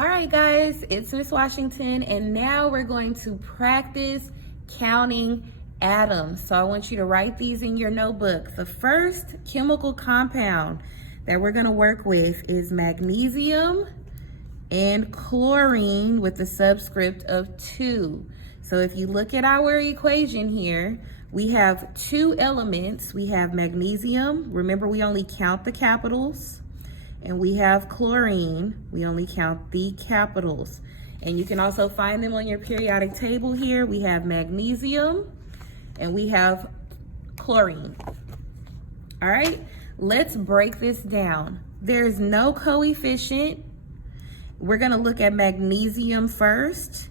All right, guys, it's Miss Washington, and now we're going to practice counting atoms. So I want you to write these in your notebook. The first chemical compound that we're going to work with is magnesium and chlorine with the subscript of 2. So if you look at our equation here, we have 2 elements. We have magnesium. Remember, we only count the capitals. And we have chlorine. We only count the capitals. And you can also find them on your periodic table here. We have magnesium and we have chlorine. All right, let's break this down. There's no coefficient. We're gonna look at magnesium first.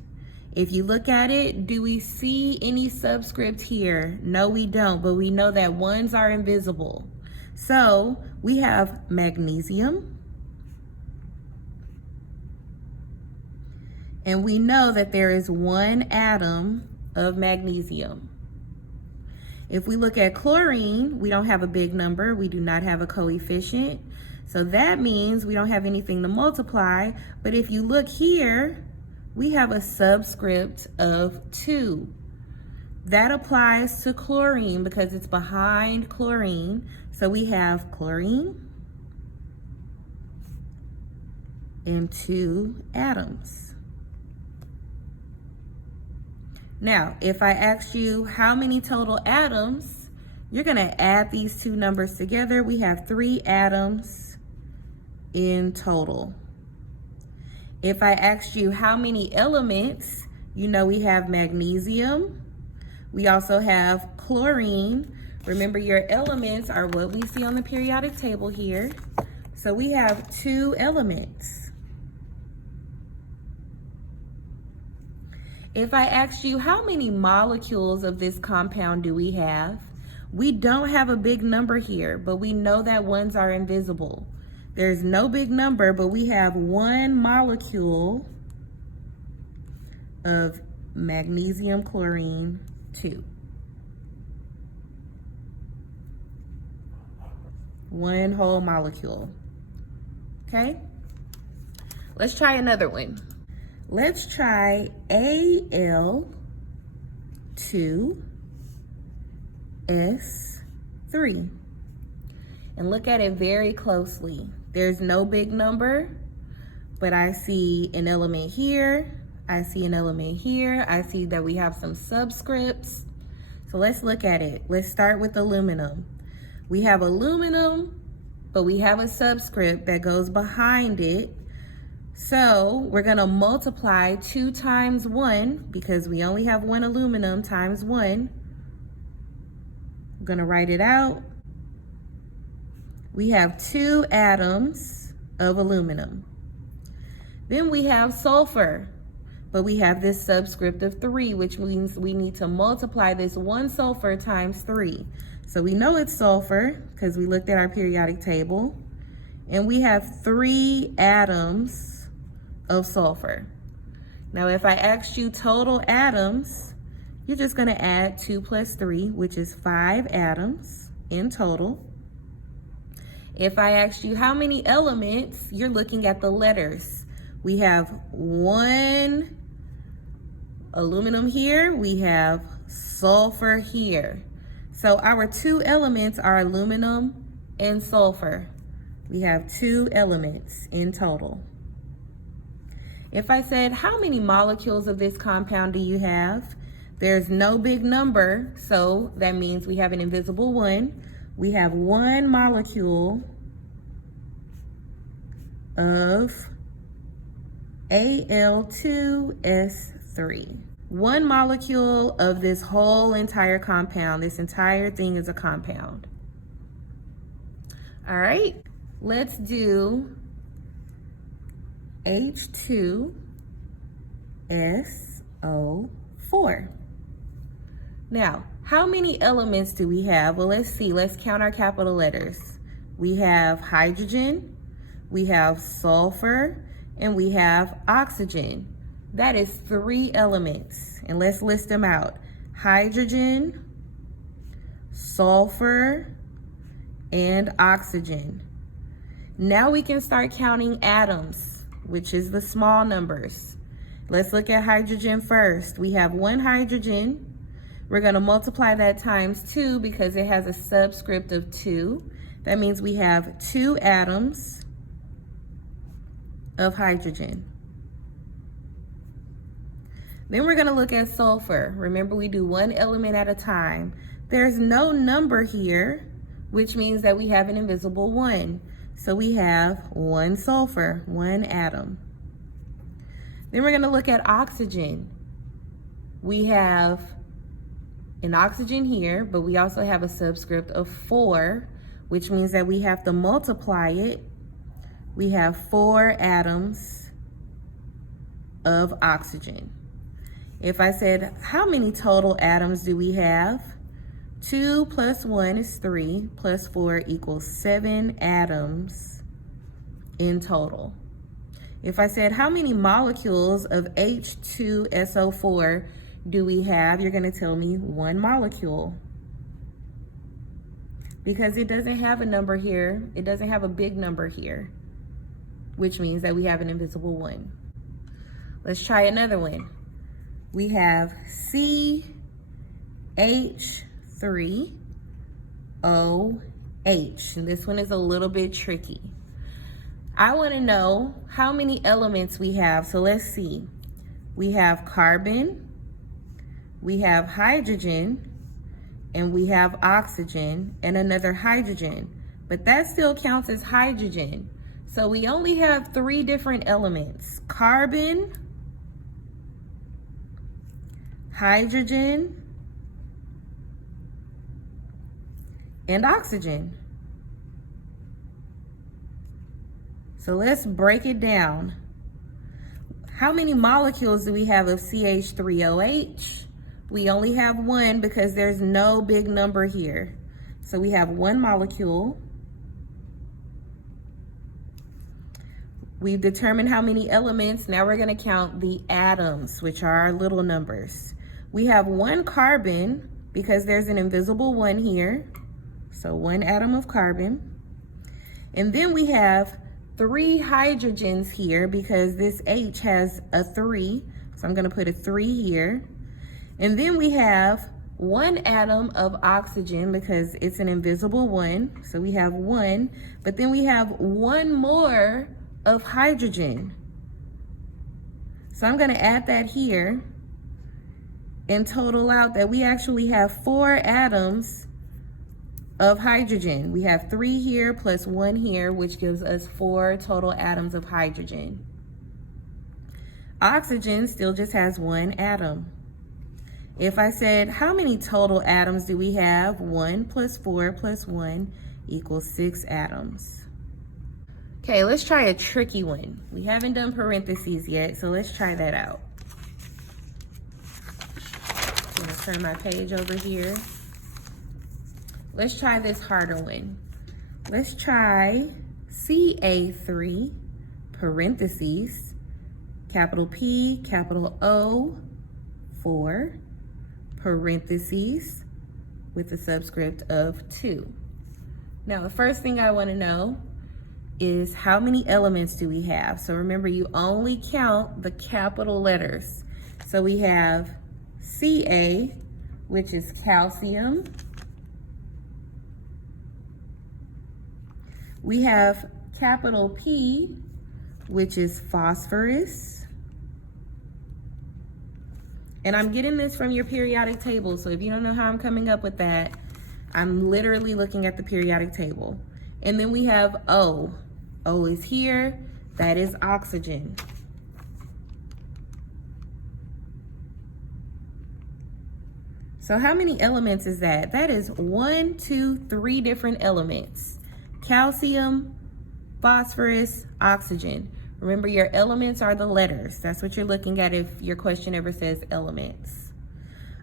If you look at it, do we see any subscript here? No, we don't, but we know that ones are invisible. So we have magnesium, and we know that there is 1 atom of magnesium. If we look at chlorine, we don't have a big number. We do not have a coefficient. So that means we don't have anything to multiply. But if you look here, we have a subscript of 2. That applies to chlorine because it's behind chlorine. So we have chlorine and 2 atoms. Now, if I ask you how many total atoms, you're gonna add these 2 numbers together. We have 3 atoms in total. If I asked you how many elements, you know we have magnesium. We also have chlorine. Remember, your elements are what we see on the periodic table here. So we have 2 elements. If I asked you how many molecules of this compound do we have, we don't have a big number here, but we know that ones are invisible. There's no big number, but we have 1 molecule of magnesium chlorine 2. 1 whole molecule. Okay? Let's try another one. Let's try Al2S3. And look at it very closely. There's no big number, but I see an element here. I see an element here. I see that we have some subscripts. So let's look at it. Let's start with aluminum. We have aluminum, but we have a subscript that goes behind it. So we're gonna multiply 2 times 1 because we only have 1 aluminum times 1. I'm gonna write it out. We have 2 atoms of aluminum. Then we have sulfur, but we have this subscript of 3, which means we need to multiply this 1 sulfur times 3. So we know it's sulfur because we looked at our periodic table. And we have 3 atoms of sulfur. Now, if I asked you total atoms, you're just gonna add 2 plus 3, which is 5 atoms in total. If I asked you how many elements, you're looking at the letters. We have 1 aluminum here, we have sulfur here. So our 2 elements are aluminum and sulfur. We have 2 elements in total. If I said, how many molecules of this compound do you have? There's no big number, so that means we have an invisible 1. We have 1 molecule of Al2S3. 1 molecule of this whole entire compound. This entire thing is a compound. All right, let's do H2SO4. Now, how many elements do we have? Well, let's see. Let's count our capital letters. We have hydrogen, we have sulfur, and we have oxygen. That is 3 elements. And let's list them out. Hydrogen, sulfur, and oxygen. Now we can start counting atoms. which is the small numbers. Let's look at hydrogen first. We have 1 hydrogen. We're going to multiply that times 2 because it has a subscript of 2. That means we have 2 atoms of hydrogen. Then we're going to look at sulfur. Remember, we do 1 element at a time. There's no number here, which means that we have an invisible 1. So we have 1 sulfur, 1 atom. Then we're going to look at oxygen. We have an oxygen here, but we also have a subscript of 4, which means that we have to multiply it. We have 4 atoms of oxygen. If I said, how many total atoms do we have? 2 plus 1 is 3, plus 4 equals 7 atoms in total. If I said, how many molecules of H2SO4 do we have? You're going to tell me 1 molecule. Because it doesn't have a number here. It doesn't have a big number here, which means that we have an invisible 1. Let's try another one. We have CH3OH. And this one is a little bit tricky. I want to know how many elements we have. So let's see. We have carbon, we have hydrogen, and we have oxygen and another hydrogen. But that still counts as hydrogen. So we only have 3 different elements: carbon, hydrogen, and oxygen. So let's break it down. How many molecules do we have of CH3OH? We only have 1 because there's no big number here. So we have 1 molecule. We've determined how many elements. Now we're going to count the atoms, which are our little numbers. We have 1 carbon because there's an invisible 1 here. So 1 atom of carbon. And then we have 3 hydrogens here because this H has a 3. So I'm going to put a 3 here. And then we have 1 atom of oxygen because it's an invisible 1. So we have 1. But then we have 1 more of hydrogen. So I'm going to add that here and total out that we actually have 4 atoms of hydrogen. We have 3 here plus 1 here, which gives us 4 total atoms of hydrogen. Oxygen still just has 1 atom. If I said, how many total atoms do we have? 1 plus 4 plus 1 equals 6 atoms. Okay, let's try a tricky one. We haven't done parentheses yet, so let's try that out. I'm gonna turn my page over here. Let's try this harder one. Let's try Ca3, parentheses, capital P, capital O, 4, parentheses, with a subscript of 2. Now, the first thing I want to know is how many elements do we have? So remember, you only count the capital letters. So we have Ca, which is calcium. We have capital P, which is phosphorus. And I'm getting this from your periodic table, so if you don't know how I'm coming up with that, I'm literally looking at the periodic table. And then we have O. O is here, that is oxygen. So how many elements is that? That is 1, 2, 3 different elements. Calcium, phosphorus, oxygen. Remember, your elements are the letters. That's what you're looking at if your question ever says elements.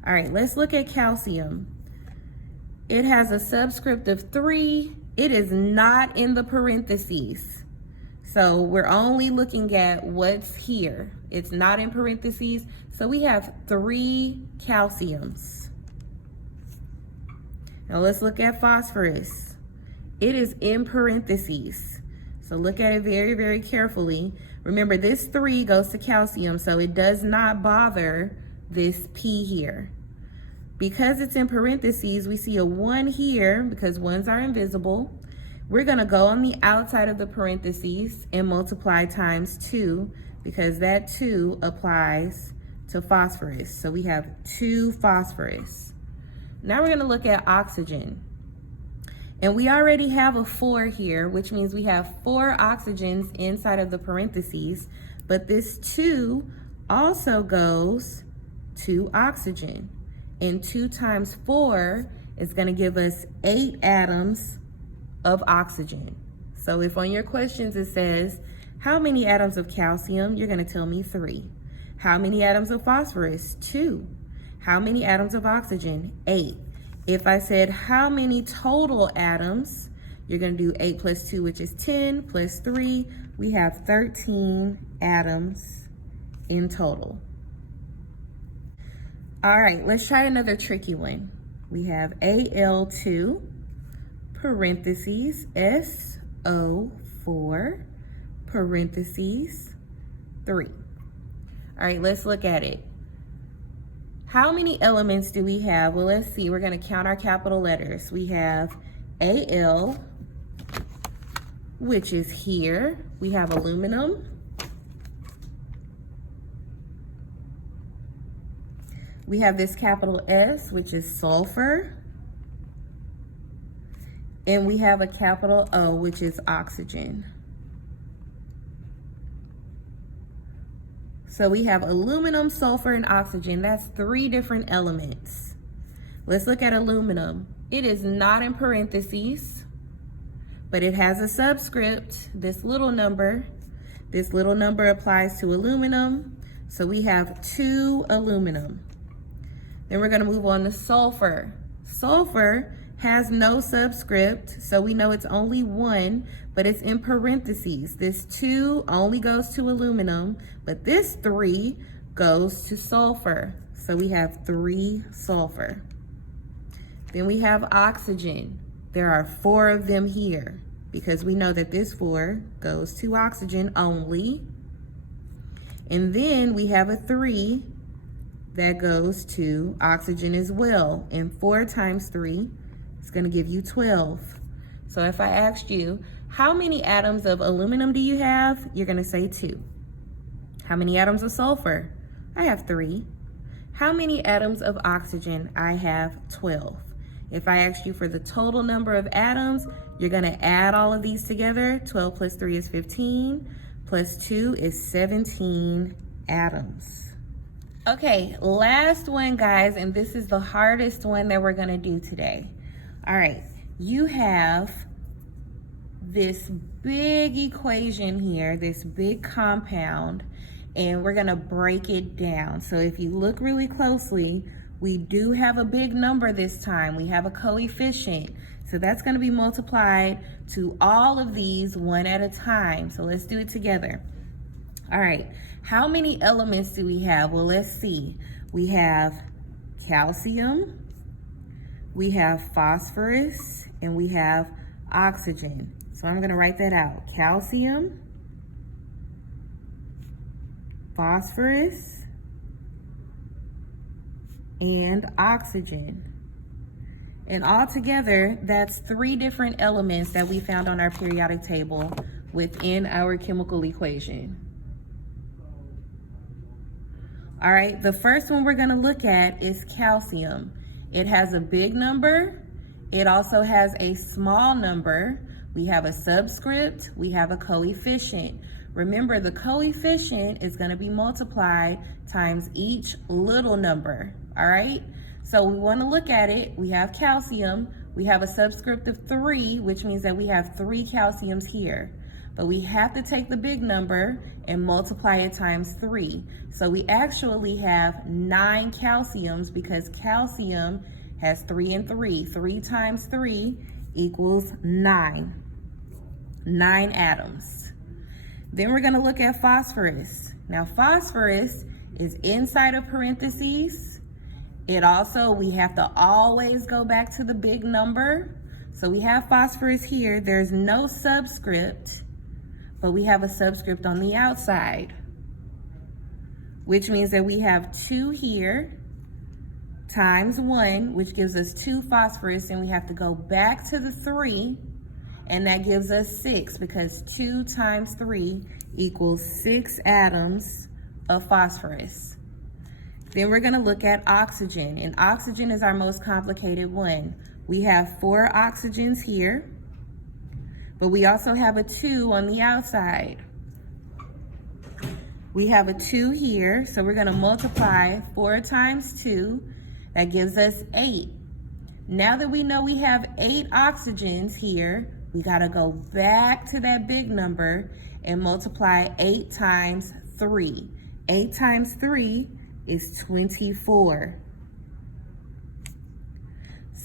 All right, let's look at calcium. It has a subscript of 3. It is not in the parentheses. So we're only looking at what's here. It's not in parentheses. So we have 3 calciums. Now let's look at phosphorus. It is in parentheses. So look at it very, very carefully. Remember, this 3 goes to calcium, so it does not bother this P here. Because it's in parentheses, we see a 1 here because 1s are invisible. We're going to go on the outside of the parentheses and multiply times 2 because that 2 applies to phosphorus. So we have 2 phosphorus. Now we're going to look at oxygen. And we already have a 4 here, which means we have 4 oxygens inside of the parentheses, but this 2 also goes to oxygen. And 2 times 4 is going to give us 8 atoms of oxygen. So if on your questions it says, how many atoms of calcium? You're going to tell me 3. How many atoms of phosphorus? 2. How many atoms of oxygen? 8. If I said how many total atoms, you're going to do 8 plus 2, which is 10, plus 3. We have 13 atoms in total. All right, let's try another tricky one. We have Al2, parentheses, SO4, parentheses, 3. All right, let's look at it. How many elements do we have? Well, let's see. We're going to count our capital letters. We have Al, which is here. We have aluminum. We have this capital S, which is sulfur. And we have a capital O, which is oxygen. So we have aluminum, sulfur, and oxygen. That's 3 different elements. Let's look at aluminum. It is not in parentheses, but it has a subscript, this little number. This little number applies to aluminum. So we have 2 aluminum. Then we're going to move on to sulfur. Sulfur has no subscript, so we know it's only 1, but it's in parentheses. This 2 only goes to aluminum, but this 3 goes to sulfur. So we have 3 sulfur. Then we have oxygen. There are 4 of them here because we know that this 4 goes to oxygen only. And then we have a 3 that goes to oxygen as well. And 4 times 3 is going to give you 12. So if I asked you, how many atoms of aluminum do you have? You're going to say 2. How many atoms of sulfur? I have 3. How many atoms of oxygen? I have 12. If I asked you for the total number of atoms, you're going to add all of these together. 12 plus 3 is 15, plus 2 is 17 atoms. Okay, last one, guys, and this is the hardest one that we're going to do today. All right, you have this big equation here, this big compound, and we're going to break it down. So if you look really closely, we do have a big number this time. We have a coefficient. So that's going to be multiplied to all of these one at a time. So let's do it together. All right, how many elements do we have? Well, let's see. We have calcium, we have phosphorus, and we have oxygen. So I'm going to write that out. Calcium, phosphorus, and oxygen. And all together, that's 3 different elements that we found on our periodic table within our chemical equation. All right, the first one we're going to look at is calcium. It has a big number. It also has a small number. We have a subscript. We have a coefficient. Remember, the coefficient is going to be multiplied times each little number. All right, so we want to look at it. We have calcium. We have a subscript of 3, which means that we have 3 calciums here. But we have to take the big number and multiply it times 3. So we actually have 9 calciums because calcium has 3 and 3. 3 times 3 equals 9. 9 atoms. Then we're going to look at phosphorus. Now phosphorus is inside of parentheses. It also, we have to always go back to the big number. So we have phosphorus here. There's no subscript. but we have a subscript on the outside, which means that we have 2 here times 1, which gives us 2 phosphorus, and we have to go back to the 3, and that gives us 6, because 2 times 3 equals 6 atoms of phosphorus. Then we're gonna look at oxygen, and oxygen is our most complicated one. We have 4 oxygens here, but we also have a 2 on the outside. We have a 2 here, so we're gonna multiply 4 times 2, that gives us 8. Now that we know we have 8 oxygens here, we gotta go back to that big number and multiply 8 times 3. 8 times 3 is 24.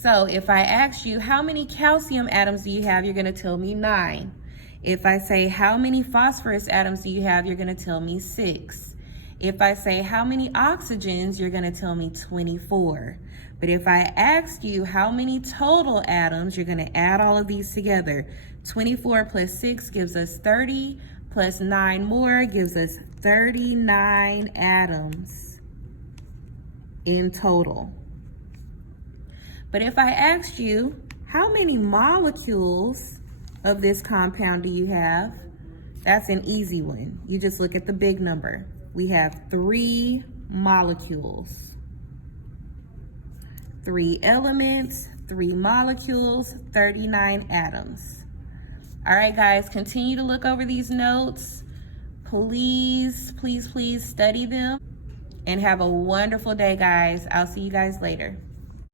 So if I ask you, how many calcium atoms do you have? You're gonna tell me 9. If I say, how many phosphorus atoms do you have? You're gonna tell me 6. If I say, how many oxygens? You're gonna tell me 24. But if I asked you how many total atoms, you're gonna add all of these together. 24 plus 6 gives us 30, plus 9 more gives us 39 atoms in total. But if I asked you, how many molecules of this compound do you have? That's an easy one. You just look at the big number. We have 3 molecules. 3 elements, 3 molecules, 39 atoms. All right, guys, continue to look over these notes. Please, please, please study them and have a wonderful day, guys. I'll see you guys later.